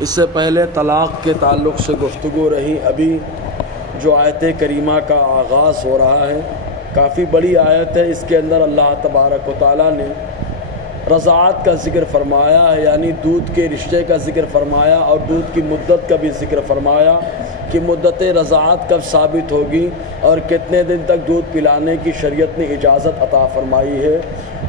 اس سے پہلے طلاق کے تعلق سے گفتگو رہی۔ ابھی جو آیت کریمہ کا آغاز ہو رہا ہے کافی بڑی آیت ہے۔ اس کے اندر اللہ تبارک و تعالیٰ نے رضاعت کا ذکر فرمایا ہے، یعنی دودھ کے رشتے کا ذکر فرمایا اور دودھ کی مدت کا بھی ذکر فرمایا کہ مدت رضاعت کب ثابت ہوگی اور کتنے دن تک دودھ پلانے کی شریعت نے اجازت عطا فرمائی ہے۔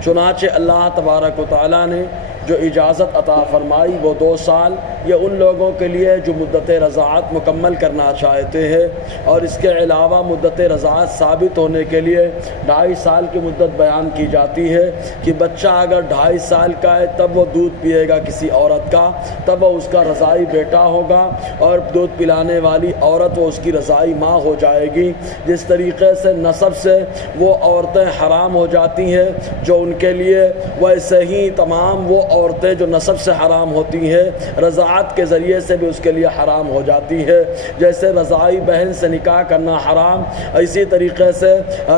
چنانچہ اللہ تبارک و تعالیٰ نے جو اجازت عطا فرمائی وہ 2 سال یہ ان لوگوں کے لیے جو مدت رضاعت مکمل کرنا چاہتے ہیں، اور اس کے علاوہ مدت رضاعت ثابت ہونے کے لیے 2.5 سال کی مدت بیان کی جاتی ہے کہ بچہ اگر 2.5 سال کا ہے تب وہ دودھ پیے گا کسی عورت کا، تب وہ اس کا رضاعی بیٹا ہوگا، اور دودھ پلانے والی عورت وہ اس کی رضاعی ماں ہو جائے گی۔ جس طریقے سے نسب سے وہ عورتیں حرام ہو جاتی ہیں جو ان کے لیے، ویسے ہی تمام وہ عورتیں جو نسب سے حرام ہوتی ہیں رضاعت کے ذریعے سے بھی اس کے لیے حرام ہو جاتی ہے۔ جیسے رضاعی بہن سے نکاح کرنا حرام، اسی طریقے سے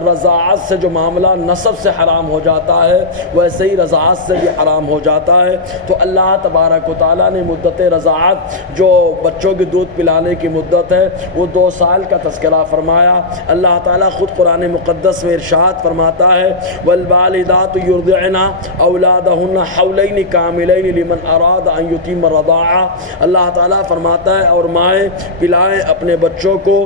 رضاعت سے جو معاملہ نسب سے حرام ہو جاتا ہے ویسے ہی رضاعت سے بھی حرام ہو جاتا ہے۔ تو اللہ تبارک و تعالیٰ نے مدت رضاعت جو بچوں کی دودھ پلانے کی مدت ہے وہ 2 سال کا تذکرہ فرمایا۔ اللہ تعالیٰ خود قرآن مقدس میں ارشاد فرماتا ہے والوالدات یرضعن اولادہن حولین کاملین لمن اراد ان یتم الرضاعہ۔ اللہ تعالیٰ فرماتا ہے اور مائیں پلائیں اپنے بچوں کو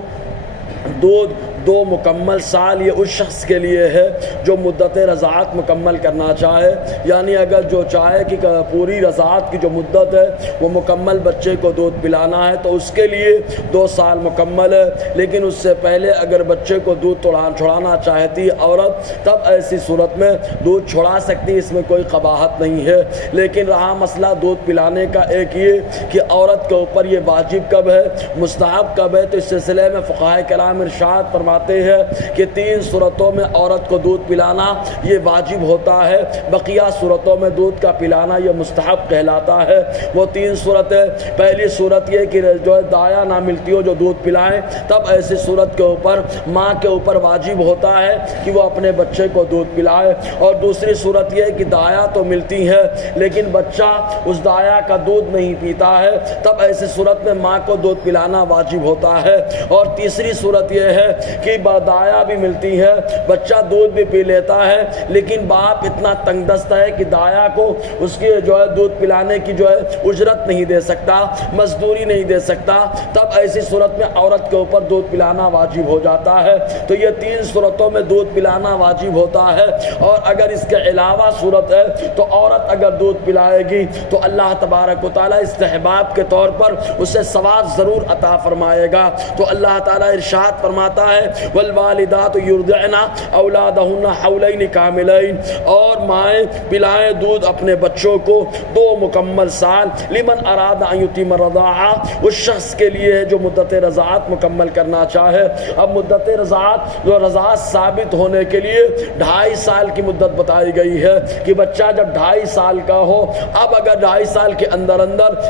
دودھ 2 مکمل سال، یہ اس شخص کے لیے ہے جو مدت رضاعت مکمل کرنا چاہے، یعنی اگر جو چاہے کہ پوری رضاعت کی جو مدت ہے وہ مکمل بچے کو دودھ پلانا ہے تو اس کے لیے 2 سال مکمل ہے۔ لیکن اس سے پہلے اگر بچے کو دودھ چھڑانا چاہتی ہے عورت تب ایسی صورت میں دودھ چھڑا سکتی، اس میں کوئی قباحت نہیں ہے۔ لیکن رہا مسئلہ دودھ پلانے کا ایک یہ کہ عورت کے اوپر یہ واجب کب ہے، مستحب کب ہے، تو اس سلسلے میں فقہائے کرام ارشاد فرماتے ہیں کہ 3 صورتوں میں عورت کو دودھ پلانا یہ واجب ہوتا ہے، بقیہ صورتوں میں دودھ کا پلانا یہ مستحب کہلاتا ہے۔ وہ 3 صورتیں، پہلی صورت یہ کہ جو ہے دایا نہ ملتی ہو جو دودھ پلائیں، تب ایسی صورت کے اوپر ماں کے اوپر واجب ہوتا ہے کہ وہ اپنے بچے کو دودھ پلائے۔ اور دوسری صورت یہ کہ دایا تو ملتی ہے لیکن بچہ اس دایا کا دودھ نہیں پیتا ہے، تب ایسی صورت میں ماں کو دودھ پلانا واجب ہوتا ہے۔ اور تیسری صورت یہ ہے کہ دایا بھی ملتی ہے، بچہ دودھ بھی پی لیتا ہے لیکن باپ اتنا تنگ دست ہے کہ دایا کو اس کی جو ہے دودھ پلانے کی جو ہے اجرت نہیں دے سکتا، مزدوری نہیں دے سکتا، تب ایسی صورت میں عورت کے اوپر دودھ پلانا واجب ہو جاتا ہے۔ تو یہ 3 صورتوں میں دودھ پلانا واجب ہوتا ہے۔ اور اگر اس کے علاوہ صورت ہے تو عورت اگر دودھ پلائے گی تو اللہ تبارک و تعالیٰ استحباب کے طور پر اسے ثواب ضرور عطا فرمائے گا۔ تو اللہ تعالیٰ ارشاد فرماتا ہے والوالدات یرضعن اولادہن حولین کاملین، اور مائیں پلائیں دودھ اپنے بچوں کو 2 مکمل سال، لمن اراد ان یتم الرضاعہ، اس شخص کے لیے ہے جو مدت رضاعت مکمل کرنا چاہے۔ اب مدت رضاعت ثابت ہونے کے لیے 2.5 سال کی مدت بتائی گئی ہے کہ بچہ جب 2.5 سال کا ہو، اب اگر 2.5 سال کے اندر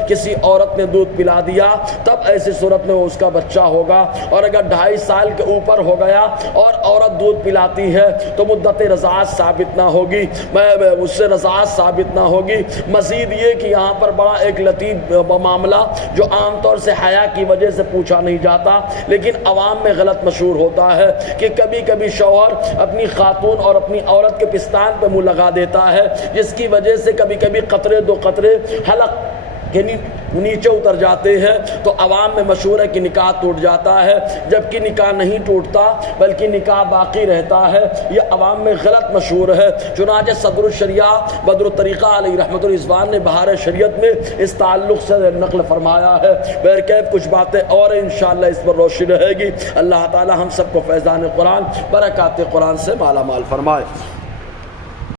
کسی عورت نے دودھ پلا دیا تب ایسی صورت میں وہ اس کا بچہ ہوگا، اور اگر 2.5 سال کے اوپر ہو گیا اور عورت دودھ پلاتی ہے تو مدت رضاعت ثابت نہ ہوگی، اس سے رضاعت ثابت نہ ہوگی۔ مزید یہ کہ یہاں پر بڑا ایک لطیف معاملہ جو عام طور سے حیا کی وجہ سے پوچھا نہیں جاتا لیکن عوام میں غلط مشہور ہوتا ہے کہ کبھی کبھی شوہر اپنی خاتون اور اپنی عورت کے پستان پہ منہ لگا دیتا ہے، جس کی وجہ سے کبھی کبھی قطرے 2 قطرے حلق کے نیچے اتر جاتے ہیں، تو عوام میں مشہور ہے کہ نکاح ٹوٹ جاتا ہے، جبکہ نکاح نہیں ٹوٹتا بلکہ نکاح باقی رہتا ہے۔ یہ عوام میں غلط مشہور ہے۔ چنانچہ صدر الشریعہ بدر الطریقہ علیہ رحمۃ الرضوان نے بہار شریعت میں اس تعلق سے نقل فرمایا ہے۔ بہرکیف کچھ باتیں اور انشاءاللہ اس پر روشنی رہے گی۔ اللہ تعالی ہم سب کو فیضان قرآن، برکات قرآن سے مالا مال فرمائے۔